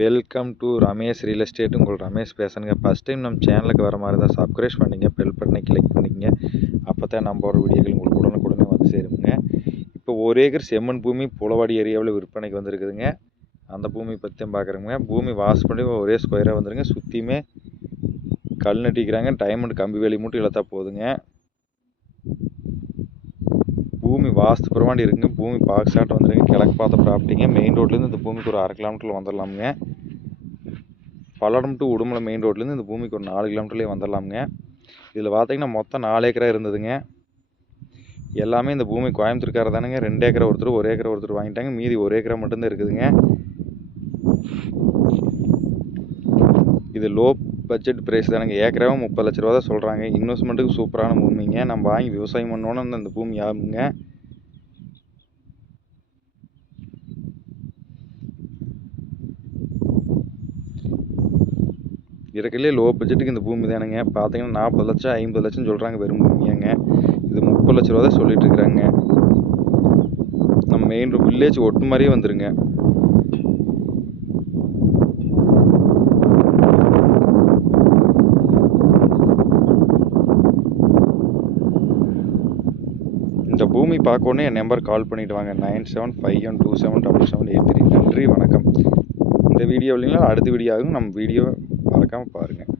Welcome to Ramesh real estate. உங்கள் ரமேஷ் பேசுகிறேங்க. First time நம்ம சேனலுக்கு வர மாதிரி தான் சப்ஸ்கிரைப் பண்ணிங்க, பெல் பட்டனை கிளிக் பண்ணிக்கங்க. அப்போ தான் நம்ம ஒரு வீடியோக்கள் உங்களுக்கு உடனுக்குடனே வந்து சேருங்க. இப்போ 1 ஏக்கர் செம்மண் பூமி புலவாடி ஏரியாவில் விற்பனைக்கு வந்துருக்குதுங்க. அந்த பூமி பற்றி தான் பார்க்குறோங்க. பூமி வாஷ் பண்ணி ஒரே ஸ்கொயராக வந்துருங்க. சுற்றியுமே கல் நட்டிக்கிறாங்க. டைமண்ட் கம்பி வேலி மட்டும் இழுத்தா போதுங்க. பூமி வாஸ்து பிரமாண்டி இருக்குங்க. பூமி பாக்ஸ் ஆட்டம் வந்துடுங்க. கிழக்கு பார்த்த ப்ராப்பர்ட்டிங்க. மெயின் ரோட்லேருந்து இந்த பூமிக்கு ஒரு 1/2 கிலோமீட்டரில் வந்துடலாமுங்க. பல்லடம் டு உடுமலை மெயின் ரோட்லேருந்து இந்த பூமிக்கு ஒரு 4 கிலோமீட்டர்லேயே வந்துடலாமுங்க. இதில் பார்த்தீங்கன்னா மொத்தம் 4 ஏக்கராக இருந்ததுங்க. எல்லாமே இந்த பூமி கோயம்புத்தூர்கார தானுங்க. 2 ஏக்கரை ஒருத்தர், 1 ஏக்கரை ஒருத்தர் வாங்கிட்டாங்க. மீதி 1 ஏக்கரா மட்டும்தான் இருக்குதுங்க. இது லோ பட்ஜெட் ப்ரைஸ் தானுங்க. ஏக்கராவும் 30 லட்ச ரூபா தான் சொல்கிறாங்க. இன்வெஸ்ட்மெண்ட்டுக்கு சூப்பரான பூமிங்க. நம்ம வாங்கி விவசாயம் பண்ணோன்னு இந்த பூமி ஆகுங்க. இருக்கிறதுலே லோ பட்ஜெட்டுக்கு இந்த பூமி தானுங்க. பார்த்தீங்கன்னா 40 லட்சம் 50 லட்சம் சொல்கிறாங்க வெறும் பூமியாங்க. இது 30 லட்ச ரூபா தான் சொல்லிட்டு இருக்கிறாங்க. நம்ம மெயின் வில்லேஜ் ஒட்டு மாதிரியே வந்துருங்க. இந்த பூமி பார்க்கணுன்னு என் நம்பர் கால் பண்ணிவிட்டு வாங்க. 9751277783. நன்றி, வணக்கம். இந்த வீடியோ இல்லைங்களா அடுத்த வீடியோ ஆகும். நம்ம வீடியோவை மறக்காமல் பாருங்கள்.